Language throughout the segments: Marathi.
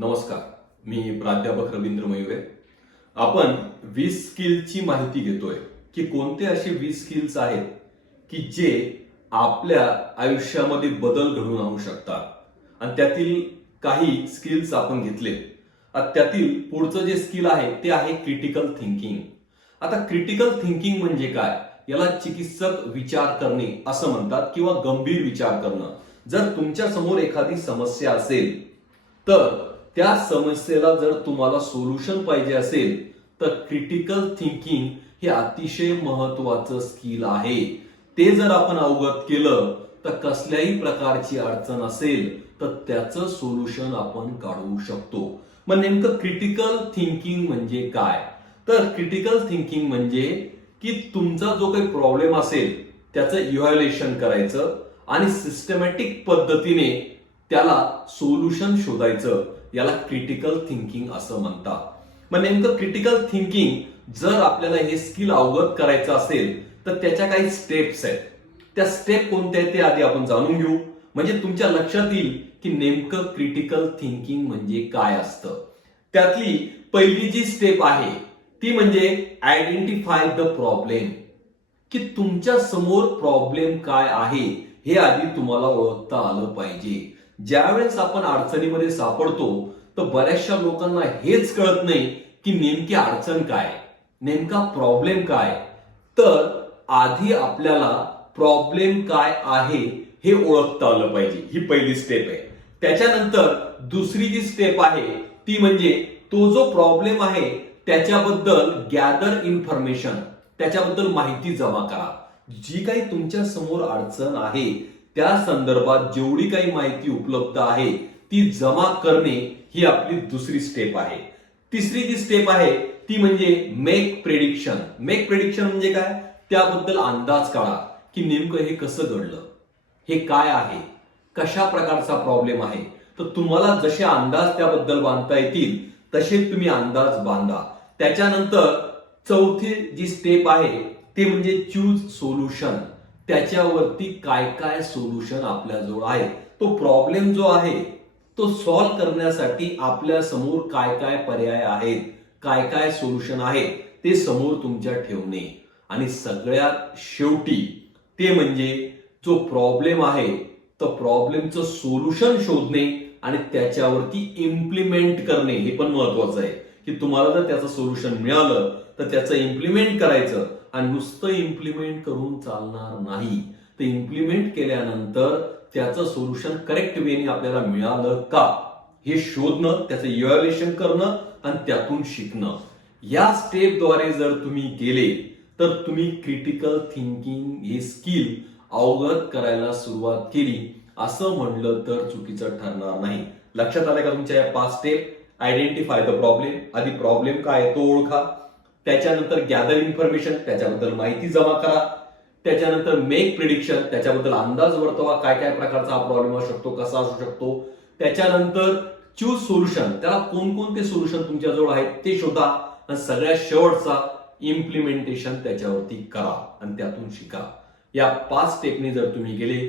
नमस्कार मी प्राध्यापक रवींद्र मयुरे. आपण वीस स्किलची माहिती घेतोय की कोणते असे वीस स्किल्स आहेत की जे आपल्या आयुष्यामध्ये बदल घडवून आणू शकतात. आणि त्यातील काही स्किल्स आपण घेतले. आता त्यातील पुढचं जे स्किल आहे ते आहे क्रिटिकल थिंकिंग आता क्रिटिकल थिंकिंग म्हणजे काय? याला चिकित्सक विचार करणे असं म्हणतात किंवा गंभीर विचार करणं. जर तुमच्यासमोर एखादी समस्या असेल तर त्या समस्येला जर तुम्हाला सोल्युशन पाहिजे असेल तर क्रिटिकल थिंकिंग हे अतिशय महत्वाचं स्किल आहे. ते जर आपण अवगत केलं तर कसल्याही प्रकारची अडचण असेल तर त्याचं सोल्युशन आपण काढू शकतो. मग नेमकं क्रिटिकल थिंकिंग म्हणजे काय? तर क्रिटिकल थिंकिंग म्हणजे की तुमचा जो काही प्रॉब्लेम असेल त्याचं इव्हॅल्युएशन करायचं आणि सिस्टमॅटिक पद्धतीने त्याला सोल्युशन शोधायचं. याला क्रिटिकल थिंकिंग असं म्हणतात. मग नेमकं क्रिटिकल थिंकिंग जर आपल्याला हे स्किल अवगत करायचं असेल तर त्याच्या काही स्टेप्स आहेत. त्या स्टेप कोणत्या आहेत ते आधी आपण जाणून घेऊ. म्हणजे तुमच्या लक्षात येईल की नेमकं क्रिटिकल थिंकिंग म्हणजे काय असतं. त्यातली पहिली जी स्टेप आहे ती म्हणजे आयडेंटिफाय द प्रॉब्लेम की तुमच्यासमोर प्रॉब्लेम काय आहे हे आधी तुम्हाला ओळखता आलं पाहिजे. ज्यावेळेस आपण अडचणीमध्ये सापडतो तर बऱ्याचशा लोकांना हेच कळत नाही की नेमकी अडचण काय नेमका प्रॉब्लेम काय. तर आधी आपल्याला प्रॉब्लेम काय आहे हे ओळखता आलं पाहिजे. ही पहिली स्टेप आहे. त्याच्यानंतर दुसरी जी स्टेप आहे ती म्हणजे तो जो प्रॉब्लेम आहे त्याच्याबद्दल गॅदर इन्फॉर्मेशन त्याच्याबद्दल माहिती जमा करा. जी काही तुमच्यासमोर अडचण आहे त्या संदर्भात जेवढी काही माहिती उपलब्ध आहे ती जमा करणे ही आपली दुसरी स्टेप आहे. तिसरी जी स्टेप आहे ती म्हणजे मेक प्रेडिक्शन मेक प्रेडिक्शन म्हणजे काय? त्याबद्दल अंदाज काढा की नेमकं हे कसं घडलं? हे काय आहे? कशा प्रकारचा प्रॉब्लेम आहे? तर तुम्हाला जसे अंदाज त्याबद्दल बांधता येतील तसे तुम्ही अंदाज बांधा. त्याच्यानंतर चौथी जी स्टेप आहे ते म्हणजे चूज सोल्युशन त्याच्यावरती काय काय सोल्युशन आपल्याजवळ आहे? तो प्रॉब्लेम जो आहे तो सॉल्व्ह करण्यासाठी आपल्यासमोर काय काय पर्याय आहेत? काय काय सोल्युशन आहे ते समोर तुमच्या ठेवणे. आणि सगळ्यात शेवटी ते म्हणजे जो प्रॉब्लेम आहे तर प्रॉब्लेमचं सोल्युशन शोधणे आणि त्याच्यावरती इम्प्लिमेंट करणे. हे पण महत्वाचं आहे. की तुम्हाला जर त्याचं सोल्युशन मिळालं तर त्याचं इम्प्लिमेंट करायचं. आणि नुसतं इम्प्लिमेंट करून चालणार नाही. तर इम्प्लिमेंट केल्यानंतर त्याचं सोल्युशन करेक्ट वेने आपल्याला मिळालं का? हे शोधणं त्याचं इव्हॅल्युएशन करणं आणि त्यातून शिकणं. या स्टेपद्वारे जर तुम्ही गेले तर तुम्ही क्रिटिकल थिंकिंग हे स्किल अवगत करायला सुरुवात केली. असं म्हणलं तर चुकीचं ठरणार नाही. लक्षात आलं का तुमच्या या पाच स्टेप आयडेंटिफाय द प्रॉब्लेम आधी प्रॉब्लेम काय तो ओळखा. त्याच्यानंतर गॅदर इन्फॉर्मेशन त्याच्याबद्दल माहिती जमा करा. त्याच्यानंतर मेक प्रिडिक्शन त्याच्याबद्दल अंदाज वर्तवा. काय काय प्रकारचा हा प्रॉब्लेम असू शकतो कसा असू शकतो. त्याच्यानंतर चूज सोल्युशन त्याला कोणकोणते सोल्युशन तुमच्याजवळ आहेत ते शोधा. आणि सगळ्यात शेवटचा इम्प्लिमेंटेशन त्याच्यावरती करा आणि त्यातून शिका. या पाच स्टेपने जर तुम्ही गेले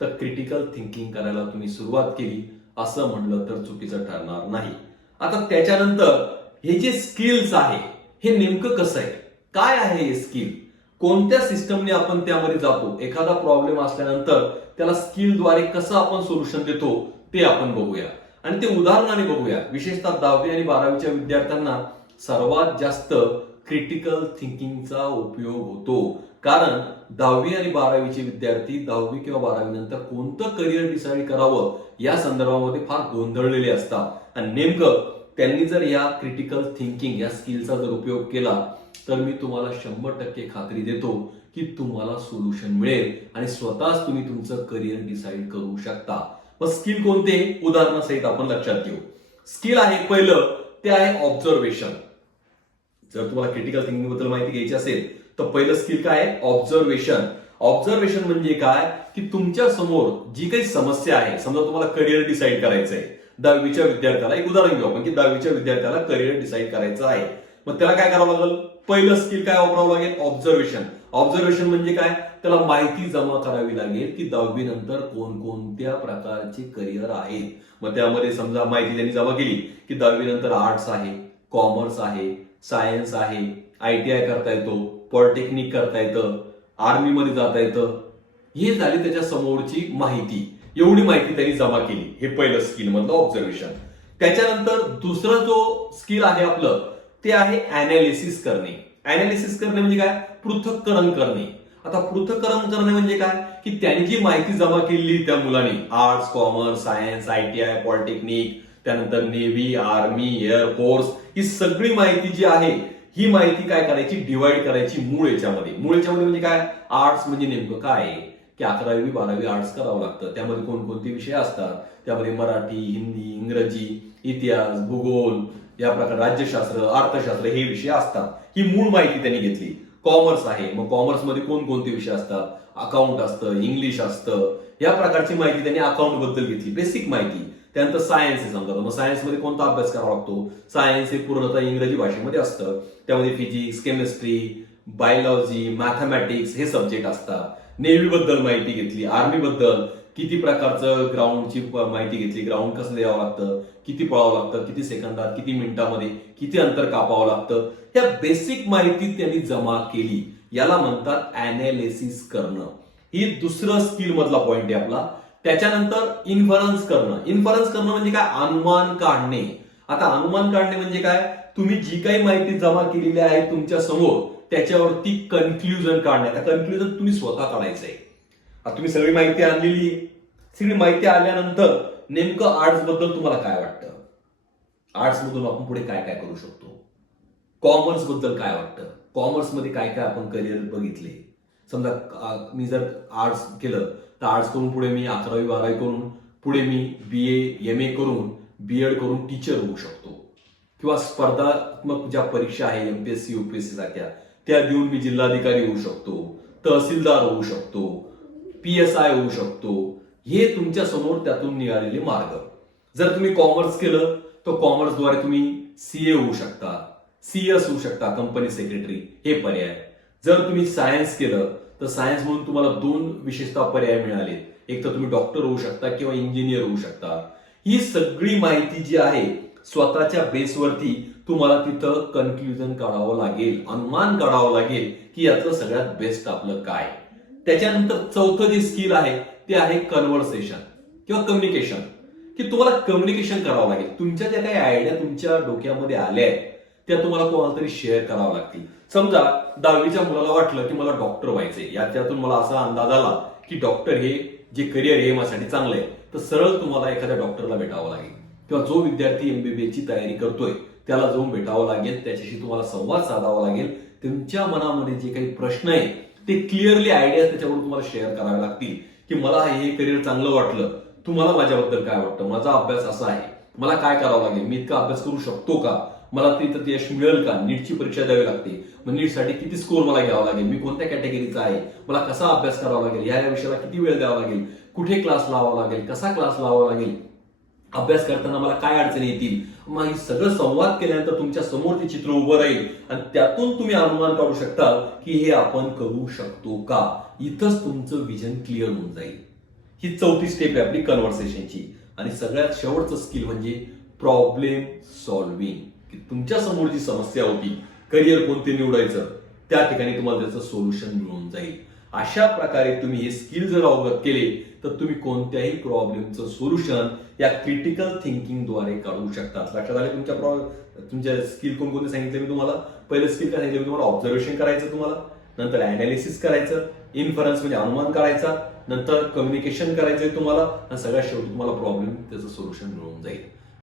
तर क्रिटिकल थिंकिंग करायला तुम्ही सुरुवात केली. असं म्हणलं तर चुकीचं ठरणार नाही. आता त्याच्यानंतर हे जे स्किल्स आहे हे नेमकं कसं आहे? काय आहे हे स्किल कोणत्या सिस्टमने आपण त्यामध्ये जातो? एखादा प्रॉब्लेम असल्यानंतर त्याला स्किलद्वारे कसं आपण सोल्युशन देतो ते आपण बघूया. आणि ते उदाहरणाने बघूया. विशेषतः दहावी आणि बारावीच्या विद्यार्थ्यांना सर्वात जास्त क्रिटिकल थिंकिंगचा उपयोग होतो. कारण दहावी आणि बारावीचे विद्यार्थी दहावी किंवा बारावी नंतर कोणतं करिअर डिसाईड करावं या संदर्भामध्ये फार गोंधळलेले असतात. आणि नेमकं त्यांनी जर या क्रिटिकल थिंकिंग या स्किलचा जर उपयोग केला तर मी तुम्हाला शंभर टक्के खात्री देतो की तुम्हाला सोल्युशन मिळेल आणि स्वतःच तुम्ही तुमचं करिअर डिसाईड करू शकता. मग स्किल कोणते? उदाहरणासहित आपण लक्षात घेऊ. स्किल आहे पहिलं ते आहे ऑब्झर्वेशन जर तुम्हाला क्रिटिकल थिंकिंगबद्दल माहिती घ्यायची असेल तर पहिलं स्किल काय आहे? ऑब्झर्वेशन ऑब्झर्वेशन म्हणजे काय? की तुमच्यासमोर जी काही समस्या आहे समजा तुम्हाला करिअर डिसाईड करायचं आहे दहावीच्या विद्यार्थ्याला एक उदाहरण घेऊ आपण की दहावीच्या विद्यार्थ्याला करिअर डिसाईड करायचं आहे. मग त्याला काय करावं लागेल? पहिलं स्किल काय वापरावं लागेल? ऑब्झर्वेशन ऑब्झर्वेशन म्हणजे काय? त्याला माहिती जमा करावी लागेल की दहावी नंतर कोणकोणत्या प्रकारचे करिअर आहेत. मग त्यामध्ये समजा माहिती त्यांनी जमा केली की दहावी नंतर आर्ट्स आहे कॉमर्स आहे सायन्स आहे आय टी आय करता येतो पॉलिटेक्निक करता येतं आर्मीमध्ये जाता येतं. हे झाली त्याच्या समोरची माहिती. एवढी माहिती त्यांनी जमा केली. हे पहिलं स्किल मधलं ऑब्झर्वेशन त्याच्यानंतर दुसरं जो स्किल आहे आपलं ते आहे अनालिसिस करणे. अनालिसिस करणे म्हणजे काय? पृथक्करण करणे. आता पृथक्करण करणे म्हणजे काय? की त्यांनी जी माहिती जमा केली त्या मुलाने arts commerce science I T I polytechnic त्यानंतर नेव्ही आर्मी एअरफोर्स ही सगळी माहिती जी आहे ही माहिती काय करायची? डिवाइड करायची मूळ याच्यामध्ये. मूळ याच्यामध्ये म्हणजे काय? आर्ट्स म्हणजे नेमकं काय? की अकरावी बारावी आर्ट्स करावं लागतं. त्यामध्ये कोणकोणते विषय असतात? त्यामध्ये मराठी हिंदी इंग्रजी इतिहास भूगोल या प्रकार राज्यशास्त्र अर्थशास्त्र हे विषय असतात. ही मूळ माहिती त्यांनी घेतली. कॉमर्स आहे. मग कॉमर्समध्ये कोणकोणते विषय असतात? अकाउंट असतं इंग्लिश असतं. या प्रकारची माहिती त्यांनी अकाउंटबद्दल घेतली. बेसिक माहिती. त्यानंतर सायन्स आहे समजा. मग सायन्समध्ये कोणता अभ्यास करावा लागतो? सायन्स हे पूर्णतः इंग्रजी भाषेमध्ये असतं. त्यामध्ये फिजिक्स केमिस्ट्री बायोलॉजी मॅथमॅटिक्स हे सब्जेक्ट असतात. नेव्ही बद्दल माहिती घेतली आर्मी बद्दल किती प्रकारचं ग्राउंडची माहिती घेतली ग्राउंड कसं द्यावं लागतं किती पळावं लागतं किती सेकंदात किती मिनिटामध्ये किती अंतर कापावं लागतं या बेसिक माहिती त्यांनी जमा केली. याला म्हणतात अनालिसिस करणं. ही दुसरं स्किल मधला पॉइंट आहे आपला. त्याच्यानंतर इन्फरन्स करणं. इन्फरन्स करणं म्हणजे काय? अनुमान काढणे. आता अनुमान काढणे म्हणजे काय? तुम्ही जी काही माहिती जमा केलेली आहे तुमच्यासमोर त्याच्यावरती कन्क्ल्युजन काढणे आता कन्क्ल्युजन तुम्ही स्वतः काढायचं आहे आता तुम्ही सगळी माहिती आणलेली आहे. सगळी माहिती आल्यानंतर नेमकं आर्ट्सबद्दल तुम्हाला काय वाटतं? आर्ट्स मधून आपण पुढे काय काय करू शकतो? कॉमर्सबद्दल काय वाटतं? कॉमर्समध्ये काय काय आपण करिअर बघितले? समजा मी जर आर्ट्स केलं तर आर्ट्स करून पुढे मी अकरावी बारावी करून पुढे मी बी ए एम ए करून बी एड करून टीचर होऊ शकतो. किंवा स्पर्धात्मक ज्या परीक्षा आहे एमपीएससी युपीएससी सारख्या त्या देऊन मी जिल्हाधिकारी होऊ शकतो तहसीलदार होऊ शकतो पी एस आय होऊ शकतो. हे तुमच्यासमोर त्यातून निघालेले मार्ग. जर तुम्ही कॉमर्स केलं तर कॉमर्सद्वारे तुम्ही सीए होऊ शकता. सीएस होऊ शकता कंपनी सेक्रेटरी हे पर्याय. जर तुम्ही सायन्स केलं तर सायन्स म्हणून तुम्हाला दोन विशेषतः पर्याय मिळाले. एक तर तुम्ही डॉक्टर होऊ शकता किंवा इंजिनियर होऊ शकता. ही सगळी माहिती जी आहे स्वतःच्या बेसवरती तुम्हाला तिथं कन्क्ल्युजन काढावं लागेल अनुमान काढावं लागेल की यातलं सगळ्यात बेस्ट आपलं काय. त्याच्यानंतर चौथं जे स्किल आहे ते आहे कन्व्हर्सेशन किंवा कम्युनिकेशन की तुम्हाला कम्युनिकेशन करावं लागेल. तुमच्या ज्या काही आयडिया तुमच्या डोक्यामध्ये आल्या आहेत त्या तुम्हाला कोणाला तरी शेअर करावं लागतील. समजा दहावीच्या मुलाला वाटलं की मला डॉक्टर व्हायचंय. याच्यातून मला असा अंदाज आला की डॉक्टर हे जे करिअर हे माझ्यासाठी चांगलं आहे. तर सरळ तुम्हाला एखाद्या डॉक्टरला भेटावं लागेल. किंवा जो विद्यार्थी एमबीबीएस ची तयारी करतोय त्याला जाऊन भेटावं लागेल त्याच्याशी तुम्हाला संवाद साधावा लागेल. तुमच्या मनामध्ये जे काही प्रश्न आहेत ते क्लिअरली आयडिया त्याच्याकडून तुम्हाला शेअर करावे लागतील. की मला हे करिअर चांगलं वाटलं. तुम्हाला माझ्याबद्दल काय वाटतं? माझा अभ्यास असा आहे. मला काय करावं लागेल? मी इतका अभ्यास करू शकतो का? मला तिथं यश मिळेल का? नीटची परीक्षा द्यावी लागते. मग नीटसाठी किती स्कोर मला घ्यावा लागेल? मी कोणत्या कॅटेगरीचा आहे? मला कसा अभ्यास करावा लागेल? या या विषयाला किती वेळ द्यावा लागेल? कुठे क्लास लावावा लागेल? कसा क्लास लावावा लागेल? अभ्यास करताना मला काय अडचणी येतील? मग हे सगळं संवाद केल्यानंतर तुमच्यासमोर ते चित्र उभं राहील. आणि त्यातून तुम्ही अनुमान काढू शकता की हे आपण करू शकतो का? इथंच तुमचं विजन क्लिअर होऊन जाईल. ही चौथी स्टेप आहे आपली कन्व्हर्सेशनची आणि सगळ्यात शेवटचं स्किल म्हणजे प्रॉब्लेम सॉल्विंग की तुमच्यासमोर जी समस्या होती करिअर कोणते निवडायचं त्या ठिकाणी तुम्हाला त्याचं सोल्युशन मिळून जाईल. अशा प्रकारे तुम्ही हे स्किल जर अवगत केले तर तुम्ही कोणत्याही प्रॉब्लेमचं सोल्युशन या क्रिटिकल थिंकिंगद्वारे काढू शकतात. लक्षात आले तुमच्या प्रॉ- तुमच्या स्किल कोणकोणते सांगितले मी तुम्हाला? पहिलं स्किल काय सांगितलं मी तुम्हाला? ऑब्झर्वेशन करायचं तुम्हाला. नंतर अनालिसिस करायचं. इन्फरन्स म्हणजे अनुमान करायचा. नंतर कम्युनिकेशन करायचंय तुम्हाला. आणि सगळ्यात शेवटी तुम्हाला प्रॉब्लेम त्याचं सोल्युशन मिळून जाईल.